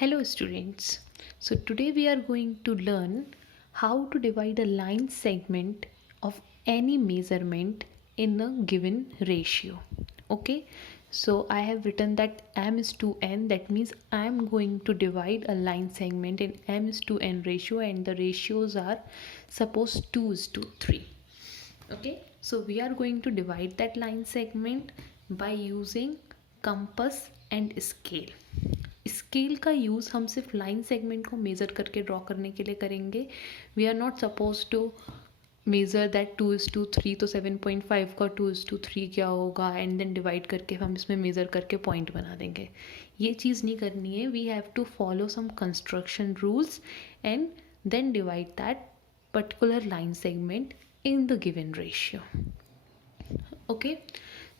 Hello students. So today we are going to learn how to divide a line segment of any measurement in a given ratio. Okay. So I have written that m is to n, that means I am going to divide a line segment in m is to n ratio, and the ratios are suppose 2 is to 3. Okay, so we are going to divide that line segment by using compass and scale. Scale का use हम सिर्फ line segment को measure करके draw करने के लिए करेंगे. We are not suppose to measure that 2:3, तो 7.5 का 2:3 क्या होगा एंड देन डिवाइड करके हम इसमें मेज़र करके पॉइंट बना देंगे. ये चीज़ नहीं करनी है. We have to follow some construction rules and then divide that particular line segment in the given ratio. Okay,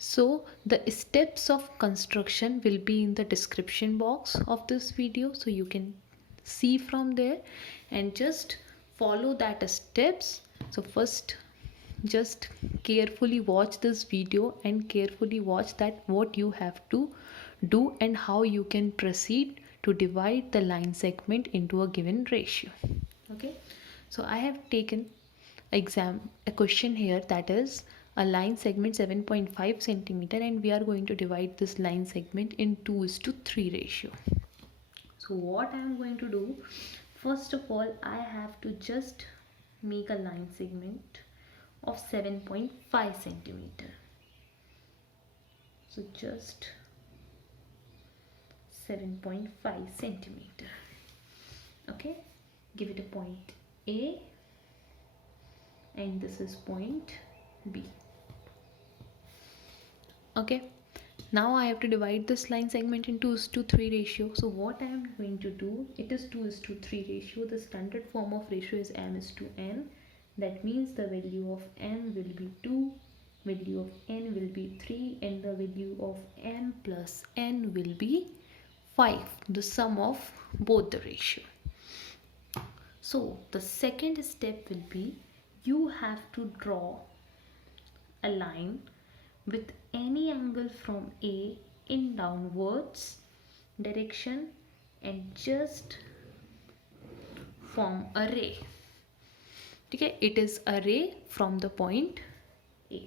so the steps of construction will be in the description box of this video, so you can see from there and just follow that steps. So first just carefully watch this video and carefully watch that what you have to do and how you can proceed to divide the line segment into a given ratio. Okay, so I have taken a question here, that is a line segment 7.5 centimeter, and we are going to divide this line segment in 2:3 ratio. So what I am going to do, first of all I have to just make a line segment of 7.5 centimeter. So just 7.5 centimeter. Okay, give it a point A and this is point B. Okay, now I have to divide this line segment in 2:3 ratio. So what I am going to do, it is 2:3 ratio. The standard form of ratio is m is to n. That means the value of m will be 2, value of n will be 3, and the value of m plus n will be 5, the sum of both the ratio. So the second step will be, you have to draw a line with any angle from A in downwards direction and just form a ray. Okay, it is a ray from the point A.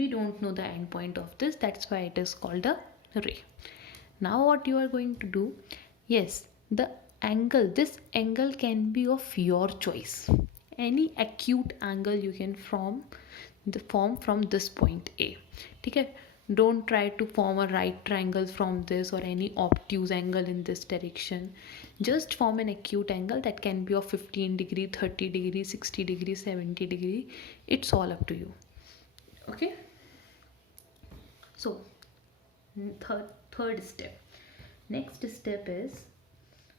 We don't know the end point of this, that's why it is called a ray. Now what you are going to do, yes, the angle, this angle can be of your choice. Any acute angle you can form from this point A. Okay, don't try to form a right triangle from this or any obtuse angle in this direction. Just form an acute angle that can be of 15 degree, 30 degree, 60 degree, 70 degree. It's all up to you. Okay, so third step. Next step is,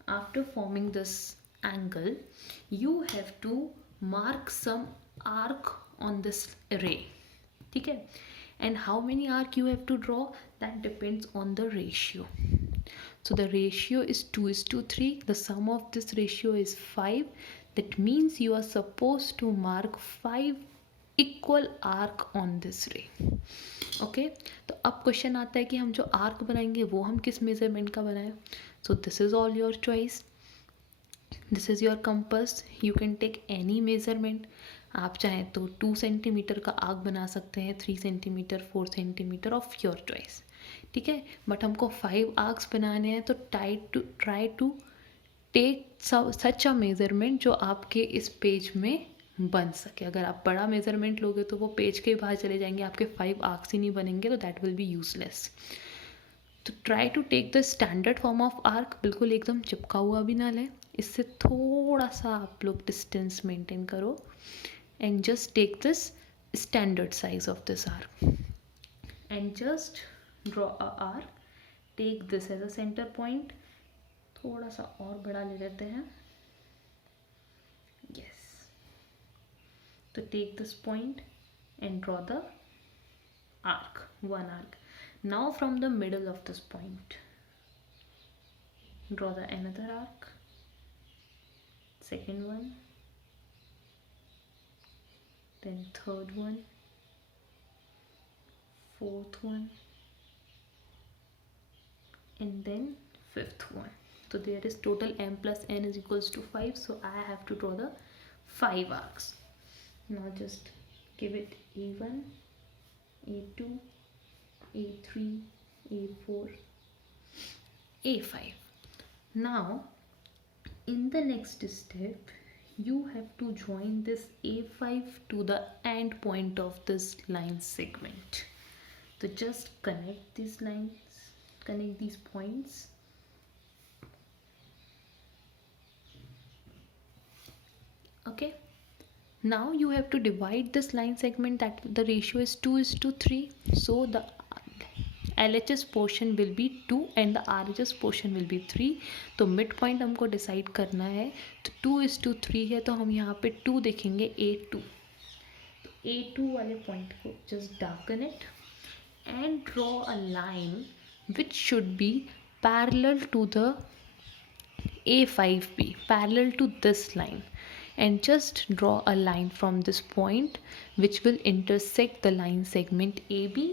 after forming this angle, you have to mark some arc on this ray. Okay, and how many arc you have to draw, that depends on the ratio. So the ratio is 2:3. The sum of this ratio is 5. That means you are supposed to mark 5 equal arc on this ray. Okay, तो अब question आता है कि हम जो arc बनाएंगे वो हम किस मेजरमेंट का बनाएं. So this is all your choice. This is your compass. You can take any measurement. आप चाहें तो 2 सेंटीमीटर का आर्क बना सकते हैं, 3 centimetre, 4 centimetre, of your choice. ठीक है, बट हमको 5 आर्क्स बनाने हैं, तो try to take such a measurement जो आपके इस पेज में बन सके. अगर आप बड़ा मेजरमेंट लोगे तो वो पेज के बाहर चले जाएंगे, आपके 5 आर्क्स ही नहीं बनेंगे, तो दैट विल बी यूजलेस. तो try to take the standard form of arc. बिल्कुल एकदम चिपका हुआ भी ना लें, इससे थोड़ा सा आप लोग डिस्टेंस मेंटेन करो and just take this standard size of this arc and just draw a arc. Take this as a centre point. थोड़ा सा और बड़ा ले लेते हैं. यस, तो take this point and draw the arc, one arc. Now from the middle of this point, draw the another arc, second one, then third one, fourth one, and then fifth one. So there is total m plus n is equals to 5. So I have to draw the 5 arcs. Now just give it A1, A2, A3, A4, A5. Now in the next step, you have to join this A5 to the end point of this line segment. So just connect these lines, connect these points. Okay. Now you have to divide this line segment, that the ratio is 2:3. So the LHS portion will be 2 and the RHS portion will be 3. तो mid point हमको decide करना है. तो 2:3 है तो हम यहाँ पे 2 देखेंगे A2. तो A2 वाले पॉइंट को just darken it and draw a line which should be parallel to the A5B, parallel to this line, and just draw a line from this point which will intersect the line segment AB.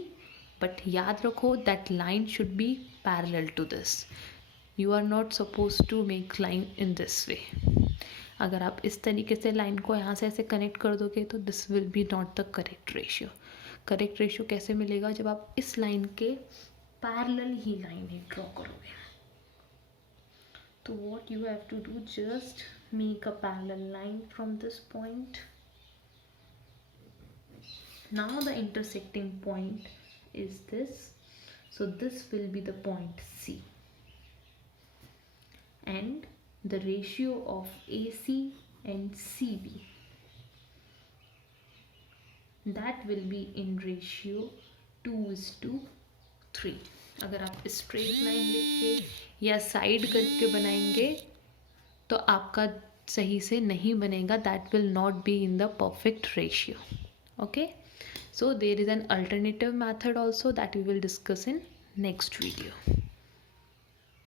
But याद रखो that line should be parallel to this. You are not supposed to make line in this way. अगर आप इस तरीके से line को यहाँ से ऐसे कनेक्ट कर दोगे तो this will be not the correct ratio. Correct ratio कैसे मिलेगा? जब आप इस लाइन के पैरेलल ही लाइन ही ड्रॉ करोगे. So what you have to do, just make a parallel line from this point. Now the intersecting point is this. So this will be the point C. And the ratio of AC and CB, that will be in ratio 2:3. अगर आप straight line लिख के या side करके बनाएंगे तो आपका सही से नहीं बनेगा. That will not be in the perfect ratio. Okay, so there is an alternative method also that we will discuss in next video.